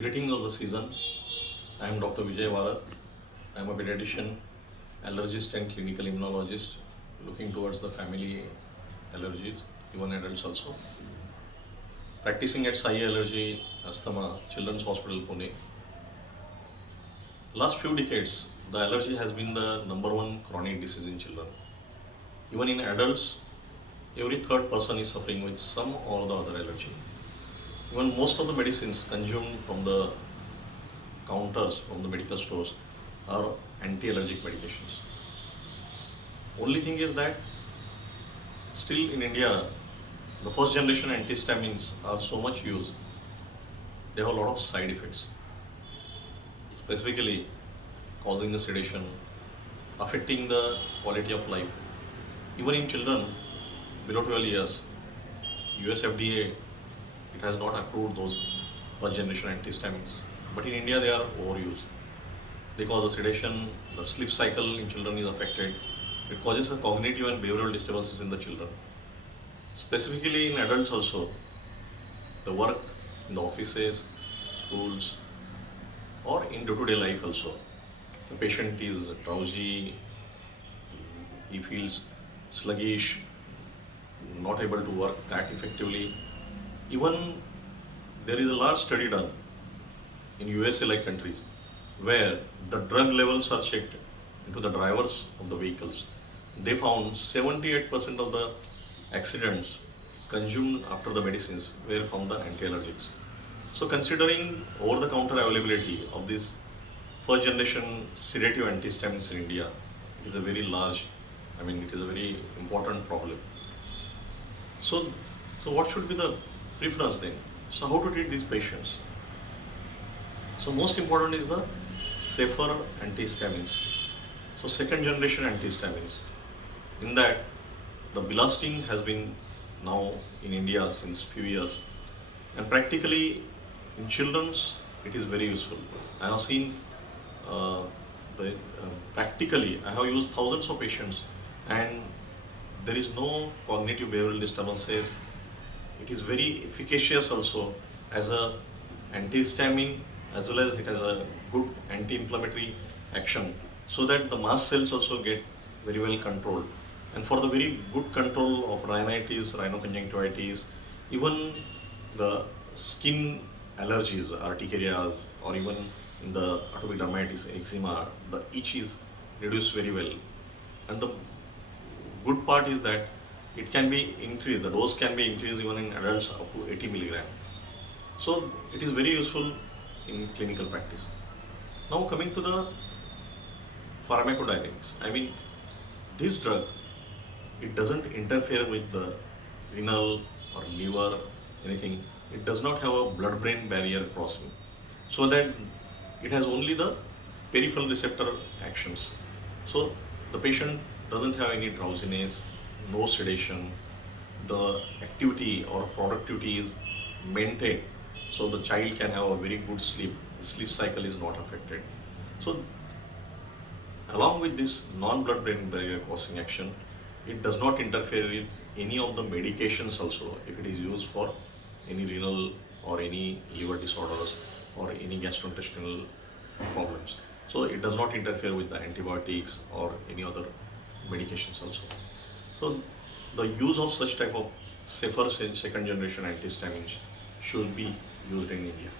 Greetings of the season. I am Dr. Vijay Warad. I am a pediatrician, allergist and clinical immunologist looking towards the family allergies, even adults also. Practicing at Sai Allergy, Asthma, Children's Hospital, Pune. Last few decades, the allergy has been the number one chronic disease in children. Even in adults, every third person is suffering with some or the other allergy. Even most of the medicines consumed from the counters from the medical stores are anti-allergic medications. Only thing is that still in India, the first generation antihistamines are so much used. They have a lot of side effects, specifically causing the sedation, affecting the quality of life. Even in children below 12 years, US FDA it has not approved those first generation antihistamines. But in India, they are overused. They cause a sedation, the sleep cycle in children is affected. It causes a cognitive and behavioral disturbances in the children. Specifically in adults also, the work in the offices, schools, or in day-to-day life also. The patient is drowsy, he feels sluggish, not able to work that effectively. Even there is a large study done in USA like countries where the drug levels are checked into the drivers of the vehicles. They found 78% of the accidents consumed after the medicines were from the anti-allergics. So considering over-the-counter availability of these first generation sedative antihistamines in India, it is a very large, it is a very important problem. So what should be the preference then? So how to treat these patients? So most important is the safer antihistamines. So second generation antihistamines. In that, the belasting has been now in India since few years, and practically in children's it is very useful. I have seen practically I have used thousands of patients, and there is no cognitive behavioral disturbances. It is very efficacious also as a antihistamine, as well as it has a good anti-inflammatory action, so that the mast cells also get very well controlled. And for the very good control of rhinitis, rhinoconjunctivitis, even the skin allergies, urticarias, or even in the atopic dermatitis, eczema, the itch is reduced very well. And the good part is that it can be increased, the dose can be increased even in adults up to 80 milligram. So it is very useful in clinical practice. Now coming to the pharmacodynamics, this drug, it doesn't interfere with the renal or liver, anything. It does not have a blood-brain barrier crossing, so that it has only the peripheral receptor actions. So the patient doesn't have any drowsiness, no sedation, the activity or productivity is maintained, so the child can have a very good sleep, the sleep cycle is not affected. So along with this non-blood-brain barrier crossing action, it does not interfere with any of the medications also, if it is used for any renal or any liver disorders or any gastrointestinal problems. So it does not interfere with the antibiotics or any other medications also. So the use of such type of safer second generation antihistamines should be used in India.